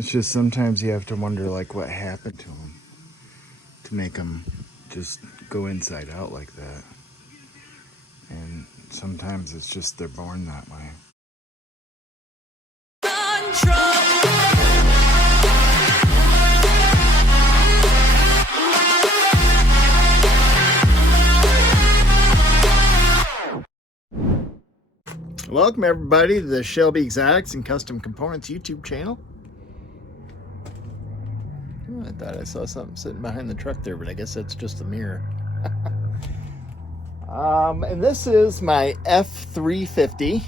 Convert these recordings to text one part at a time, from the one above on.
It's just sometimes you have to wonder like what happened to them to make them just go inside out like that. And sometimes it's just they're born that way. Welcome everybody to the Shelby Exotics and Custom Components YouTube channel. Oh, I thought I saw something sitting behind the truck there, but I guess that's just a mirror. And this is my F-350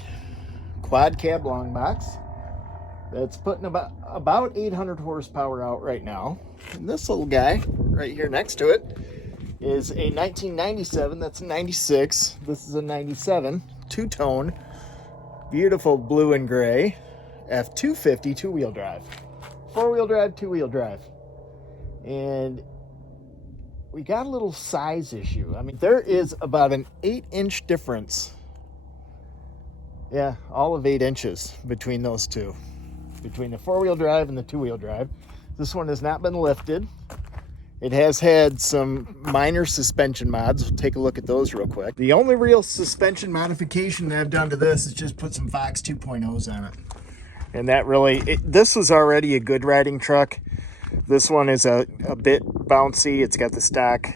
quad cab long box that's putting about 800 horsepower out right now. And this little guy right here next to it is a 1997. That's a 96. This is a 97 two-tone. Beautiful blue and gray F-250 two-wheel drive. Four-wheel drive, two-wheel drive. And we got a little size issue. I mean, there is about an 8-inch difference. Yeah, all of 8 inches between those two. Between the four-wheel drive and the two-wheel drive. This one has not been lifted. It has had some minor suspension mods. We'll take a look at those real quick. The only real suspension modification that I've done to this is just put some Fox 2.0s on it. And that really, this was already a good riding truck. This one is a bit bouncy. It's got the stock,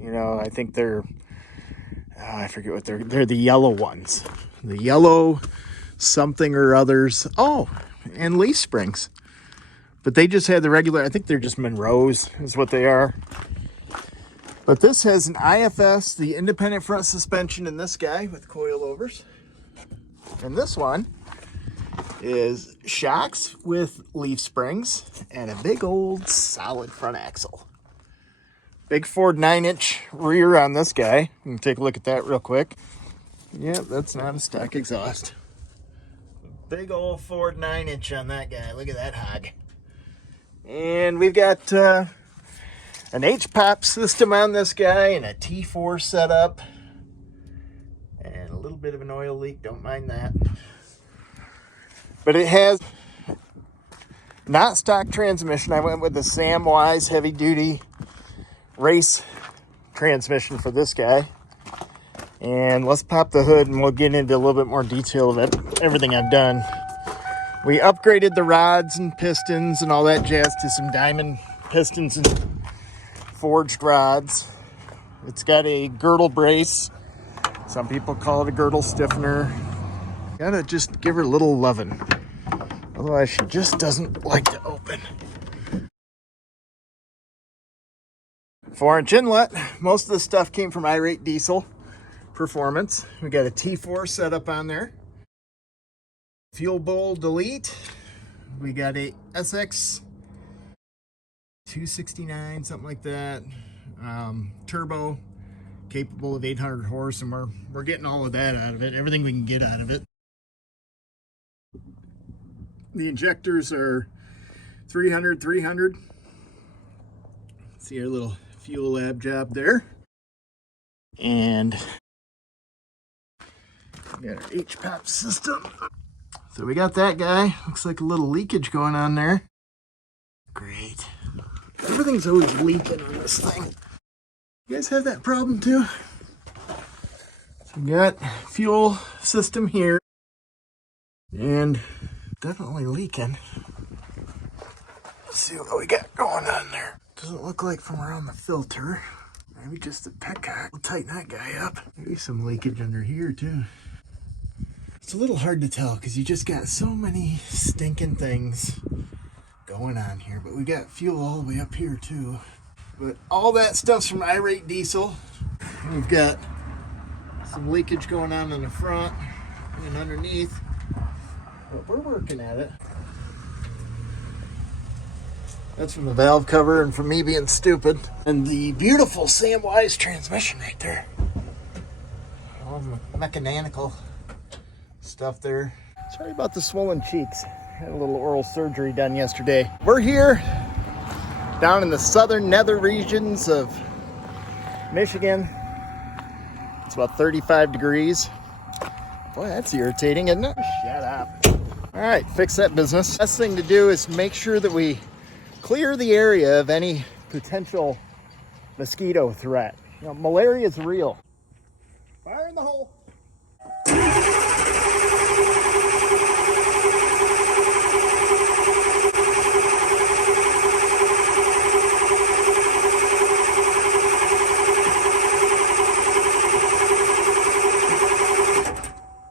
you know, I think they're, I forget what they're the yellow ones. The yellow something or others. Oh, and leaf springs. But they just had the regular, I think they're just Monroes is what they are. But this has an IFS, the independent front suspension in this guy with coilovers. And this one is shocks with leaf springs and a big old solid front axle. Big Ford 9-inch rear on this guy. You can take a look at that real quick. Yeah, that's not a stock exhaust. Big old Ford 9-inch on that guy. Look at that hog. And we've got an H-pop system on this guy and a T4 setup. And a little bit of an oil leak, don't mind that. But it has not stock transmission. I went with the Samwise heavy duty race transmission for this guy. And let's pop the hood and we'll get into a little bit more detail of everything I've done. We upgraded the rods and pistons and all that jazz to some diamond pistons and forged rods. It's got a girdle brace. Some people call it a girdle stiffener. Gotta just give her a little loving. Otherwise she just doesn't like to open. 4-inch inlet. Most of the stuff came from Irate Diesel Performance. We got a T4 setup on there. Fuel bowl delete. We got a SX 269, something like that. Turbo, capable of 800 horse, and we're getting all of that out of it. Everything we can get out of it. The injectors are 300. See our little fuel lab job there. And we got our H-pop system. So we got that guy. Looks like a little leakage going on there. Great. Everything's always leaking on this thing. You guys have that problem too? So we got fuel system here. And definitely leaking. Let's see what we got going on there. Doesn't look like from around the filter. Maybe just the petcock. We'll tighten that guy up. Maybe some leakage under here too. It's a little hard to tell because you just got so many stinking things going on here. But we got fuel all the way up here too. But all that stuff's from Irate Diesel. We've got some leakage going on in the front and underneath. But we're working at it. That's from the valve cover and from me being stupid. And the beautiful Samwise transmission right there. All the mechanical stuff there. Sorry about the swollen cheeks. Had a little oral surgery done yesterday. We're here down in the southern nether regions of Michigan. It's about 35 degrees. Boy, that's irritating, isn't it? Shut up. All right, fix that business. Best thing to do is make sure that we clear the area of any potential mosquito threat. You know, malaria is real. Fire in the hole.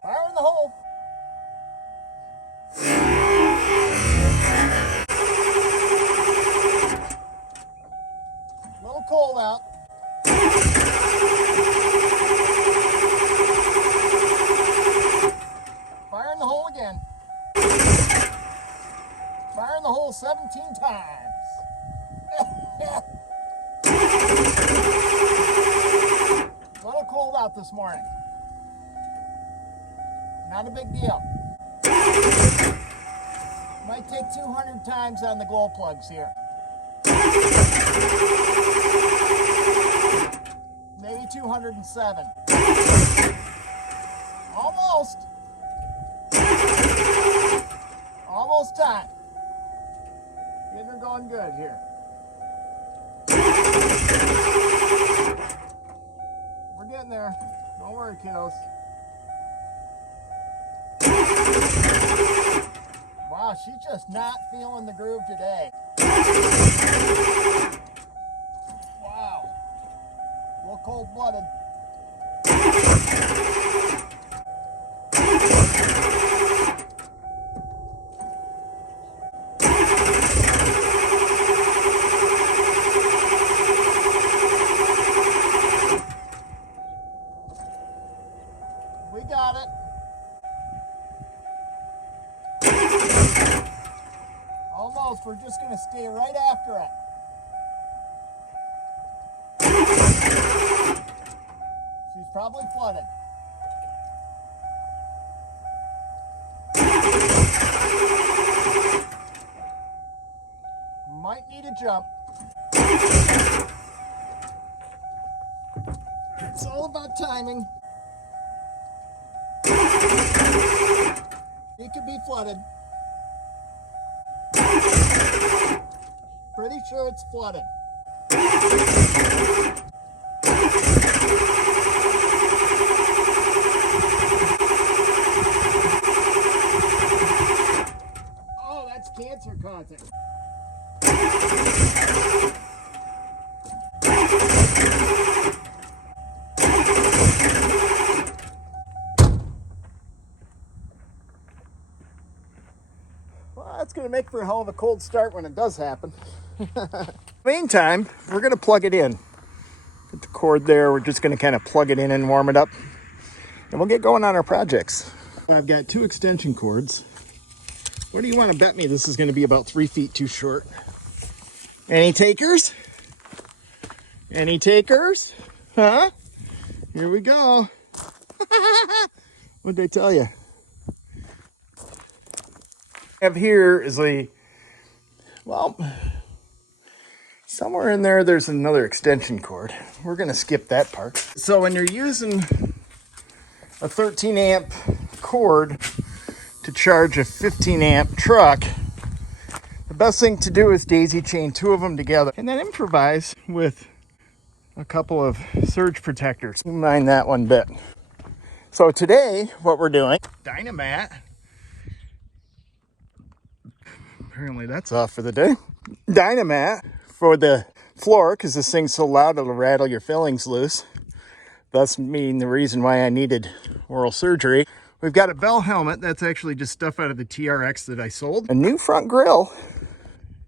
Fire in the hole. A little cold out. Fire in the hole again. Fire in the hole 17 times. A little cold out this morning. Not a big deal. Might take 200 times on the glow plugs here. Maybe 207. Almost. Almost time. Getting her going good here. We're getting there. Don't worry, kiddos. Wow, she's just not feeling the groove today. Wow. A little cold-blooded. We got it. Almost. We're just going to stay right after it. She's probably flooded. Might need a jump. It's all about timing. It could be flooded. Pretty sure it's flooded. Oh, that's cancer causing. Well, that's going to make for a hell of a cold start when it does happen. Meantime, we're going to plug it in. Put the cord there. We're just going to kind of plug it in and warm it up. And we'll get going on our projects. I've got 2 extension cords. What do you want to bet me this is going to be about 3 feet too short? Any takers? Any takers? Huh? Here we go. What did I tell you? Have here is somewhere in there's another extension cord. We're going to skip that part. So when you're using a 13 amp cord to charge a 15 amp truck, the best thing to do is daisy chain 2 of them together and then improvise with a couple of surge protectors. You mind that one bit. So today what we're doing, Dynamat. Apparently that's off for the day. Dynamat for the floor, because this thing's so loud it'll rattle your fillings loose. Thus being the reason why I needed oral surgery. We've got a bell helmet. That's actually just stuff out of the TRX that I sold. A new front grille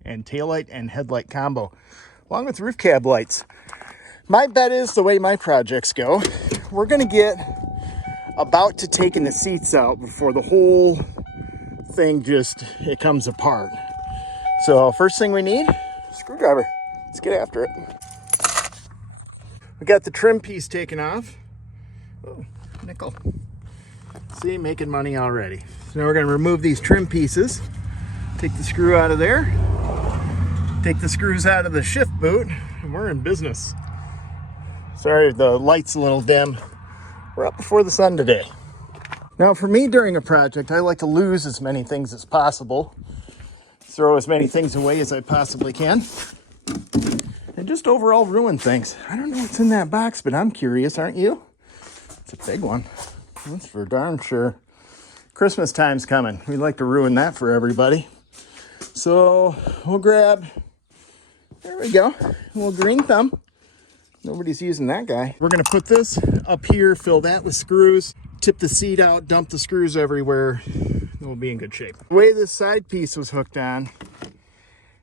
and taillight and headlight combo, along with roof cab lights. My bet is, the way my projects go, we're gonna get about to taking the seats out before the whole thing it comes apart. So first thing we need, screwdriver. Let's get after it. We got the trim piece taken off. Oh, nickel. See, making money already. So now we're going to remove these trim pieces. Take the screw out of there. Take the screws out of the shift boot, and we're in business. Sorry, the light's a little dim. We're up before the sun today. Now for me during a project, I like to lose as many things as possible, throw as many things away as I possibly can, and just overall ruin things. I don't know what's in that box, but I'm curious, aren't you? It's a big one. That's for darn sure. Christmas time's coming. We'd like to ruin that for everybody. So we'll grab, there we go, a little green thumb. Nobody's using that guy. We're gonna put this up here, fill that with screws, tip the seat out, dump the screws everywhere, and we'll be in good shape. The way this side piece was hooked on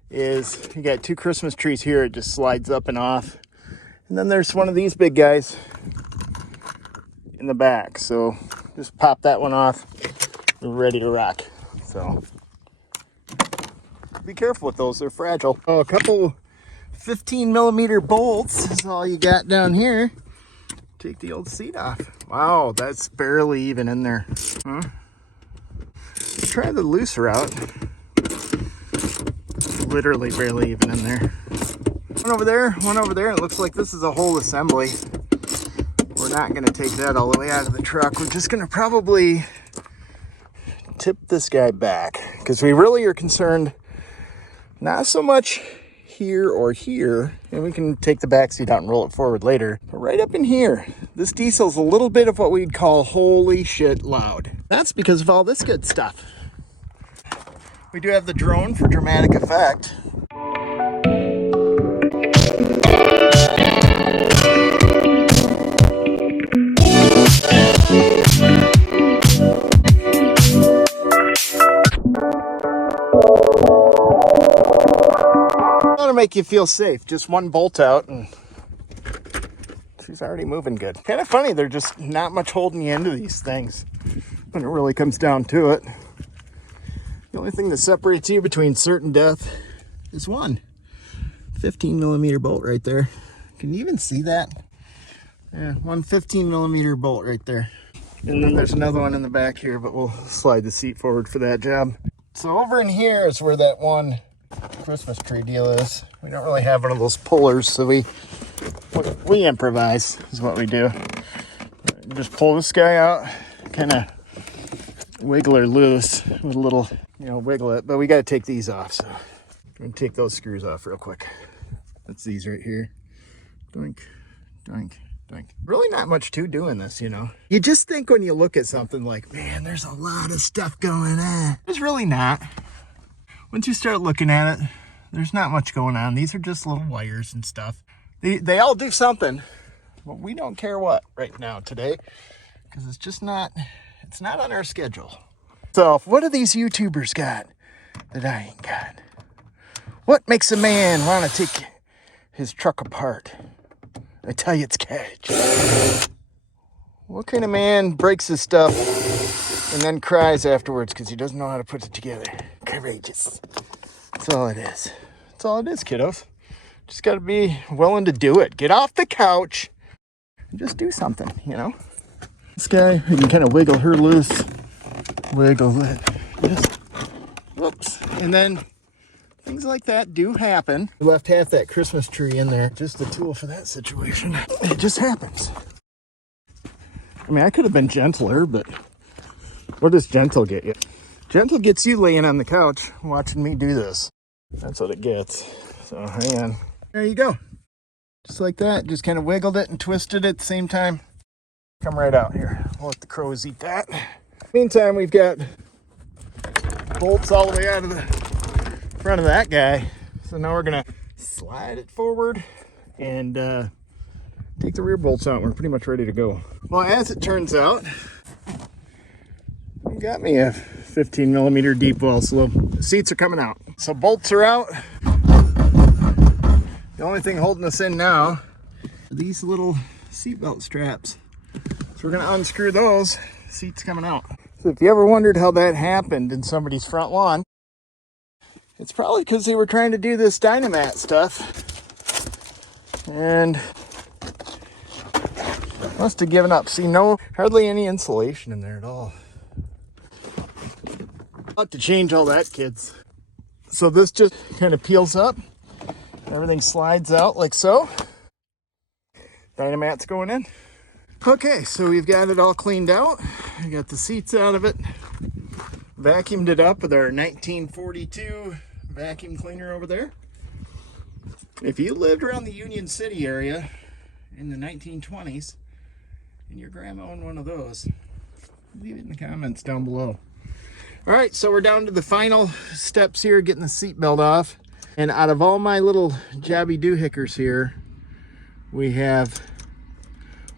is you got 2 Christmas trees here. It just slides up and off. And then there's one of these big guys in the back. So just pop that one off. We're ready to rock. So be careful with those, they're fragile. Oh, a couple 15mm bolts is all you got down here. Take the old seat off. Wow, that's barely even in there. Huh? Try the loose route. Literally barely even in there. One over there, one over there. It looks like this is a whole assembly. We're not gonna take that all the way out of the truck. We're just gonna probably tip this guy back because we really are concerned not so much here or here, and we can take the back seat out and roll it forward later, but right up in here, this diesel's a little bit of what we'd call holy shit loud. That's because of all this good stuff. We do have the drone for dramatic effect. To make you feel safe, just one bolt out and she's already moving good. Kind of funny, they're just not much holding you into these things when it really comes down to it. The only thing that separates you between certain death is one 15mm bolt right there. Can you even see that? Yeah, one 15mm bolt right there. And then there's another one in the back here, but we'll slide the seat forward for that job. So over in here is where that one Christmas tree deal is. We don't really have one of those pullers, so we improvise is what we do. Just pull this guy out, kind of wiggle her loose with a little, wiggle it. But we got to take these off, so I'm going to take those screws off real quick. That's these right here. Doink, doink, doink. Really not much to doing this, You just think when you look at something like, man, there's a lot of stuff going on. There's really not. Once you start looking at it, there's not much going on. These are just little wires and stuff. They all do something, but we don't care what right now today, because it's just not, it's not on our schedule. So what do these YouTubers got that I ain't got? What makes a man want to take his truck apart? I tell you, it's cash. What kind of man breaks his stuff and then cries afterwards because he doesn't know how to put it together? Courageous. That's all it is. That's all it is, kiddos. Just got to be willing to do it. Get off the couch and just do something, This guy, we can kind of wiggle her loose. Wiggle it. Just, whoops. And then things like that do happen. We left half that Christmas tree in there. Just a tool for that situation. It just happens. I mean, I could have been gentler, but what does gentle get you? Gentle gets you laying on the couch watching me do this. That's what it gets. So hang on. There you go. Just like that. Just kind of wiggled it and twisted it at the same time. Come right out here. We'll let the crows eat that. Meantime, we've got bolts all the way out of the front of that guy. So now we're going to slide it forward and take the rear bolts out. We're pretty much ready to go. Well, as it turns out, we got me a 15mm deep well, so the seats are coming out. So bolts are out. The only thing holding us in now are these little seatbelt straps. So we're gonna unscrew those, seats coming out. So if you ever wondered how that happened in somebody's front lawn, it's probably because they were trying to do this Dynamat stuff and must have given up. See, hardly any insulation in there at all. I'll have to change all that, kids. So this just kind of peels up. Everything slides out like so. Dynamat's going in. Okay, so we've got it all cleaned out. I got the seats out of it. Vacuumed it up with our 1942 vacuum cleaner over there. If you lived around the Union City area in the 1920s and your grandma owned one of those, leave it in the comments down below. All right, so we're down to the final steps here, getting the seatbelt off. And out of all my little jobby doohickers here, we have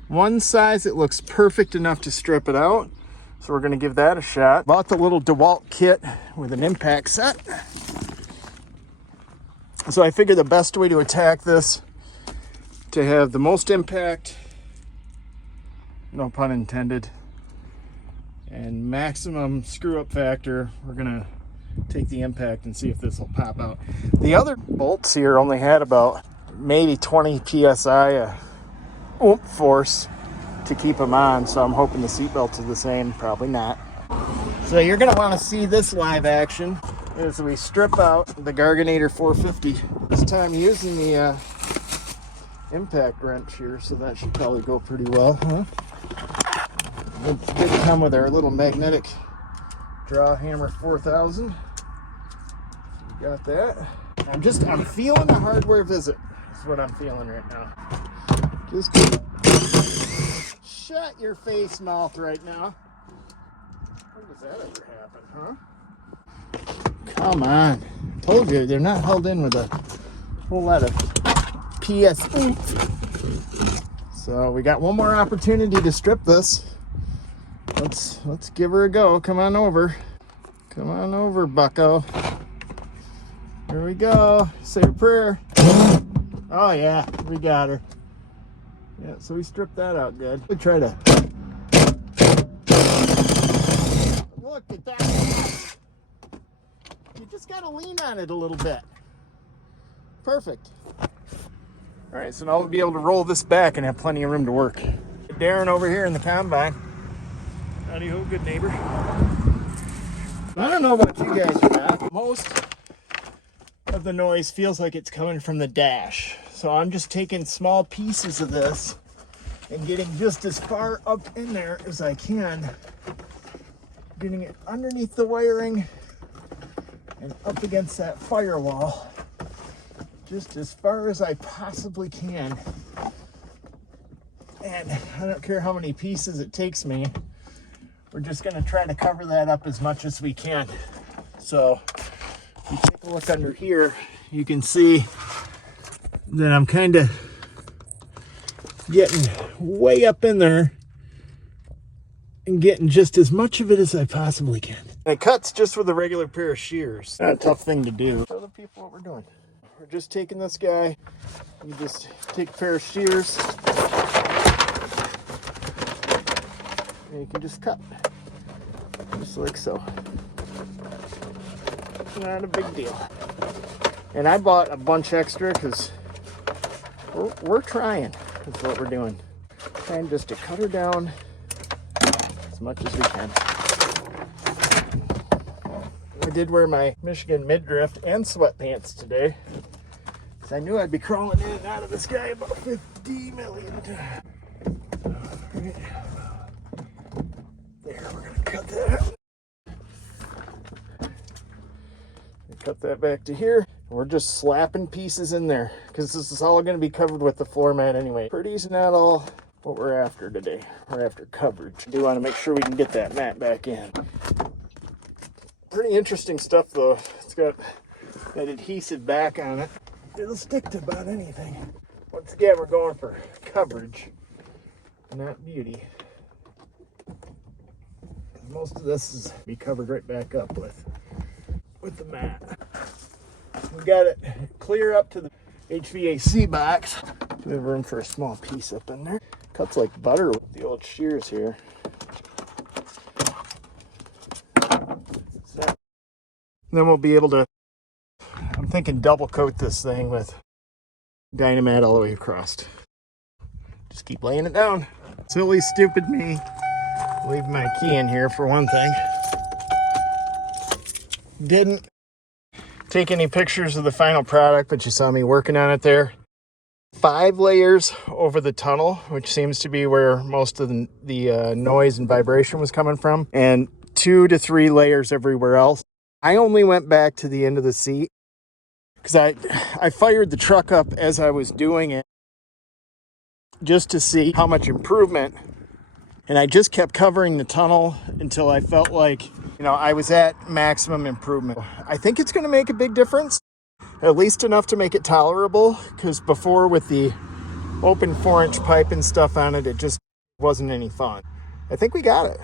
one size that looks perfect enough to strip it out. So we're gonna give that a shot. Bought the little DeWalt kit with an impact set. So I figured the best way to attack this, to have the most impact, no pun intended, and maximum screw up factor, we're gonna take the impact and see if this will pop out. The other bolts here only had about maybe 20 PSI oomph force to keep them on, so I'm hoping the seatbelts are the same. Probably not. So you're gonna want to see this live action as we strip out the Garganator 450. This time using the impact wrench here, so that should probably go pretty well, huh? It did come with our little magnetic draw hammer 4000. We got that. I'm feeling a hardware visit. That's what I'm feeling right now. Just shut your face mouth right now. When does that ever happen, huh? Come on. Told you, they're not held in with a whole lot of PS. So we got one more opportunity to strip this. Let's give her a go. Come on over. Come on over, bucko. Here we go. Say a prayer. Oh yeah, we got her. Yeah, so we stripped that out good. We try to look at that. You just gotta lean on it a little bit. Perfect. All right, so now we'll be able to roll this back and have plenty of room to work. Darren over here in the combine. Howdy ho, good neighbor. I don't know about you guys or not. Most of the noise feels like it's coming from the dash. So I'm just taking small pieces of this and getting just as far up in there as I can. Getting it underneath the wiring and up against that firewall. Just as far as I possibly can. And I don't care how many pieces it takes me. We're just gonna try to cover that up as much as we can. So if you take a look under here, you can see that I'm kind of getting way up in there and getting just as much of it as I possibly can. And it cuts just with a regular pair of shears. Not a tough thing to do. Show the people what we're doing. We're just taking this guy, you just take a pair of shears, and you can just cut, just like so. Not a big deal. And I bought a bunch extra because we're trying. That's what we're doing. Trying just to cut her down as much as we can. I did wear my Michigan midriff and sweatpants today, because I knew I'd be crawling in and out of this guy about 50 million times. Right. There, we're gonna cut that out. Cut that back to here. We're just slapping pieces in there because this is all going to be covered with the floor mat anyway. Pretty's not all what we're after today. We're after coverage. We do want to make sure we can get that mat back in. Pretty interesting stuff though. It's got that adhesive back on it. It'll stick to about anything. Once again, we're going for coverage, not beauty. Most of this is be covered right back up with the mat. We got it clear up to the HVAC box. We have room for a small piece up in there. Cuts like butter with the old shears here. So, then we'll be able to, I'm thinking double coat this thing with Dynamat all the way across. Just keep laying it down. Silly, stupid me. Leave my key in here for one thing. Didn't take any pictures of the final product, but you saw me working on it there. 5 layers over the tunnel, which seems to be where most of the noise and vibration was coming from, and 2 to 3 layers everywhere else. I only went back to the end of the seat because I fired the truck up as I was doing it just to see how much improvement, and I just kept covering the tunnel until I felt like, I was at maximum improvement. I think it's going to make a big difference, at least enough to make it tolerable, because before with the open 4-inch pipe and stuff on it, it just wasn't any fun. I think we got it.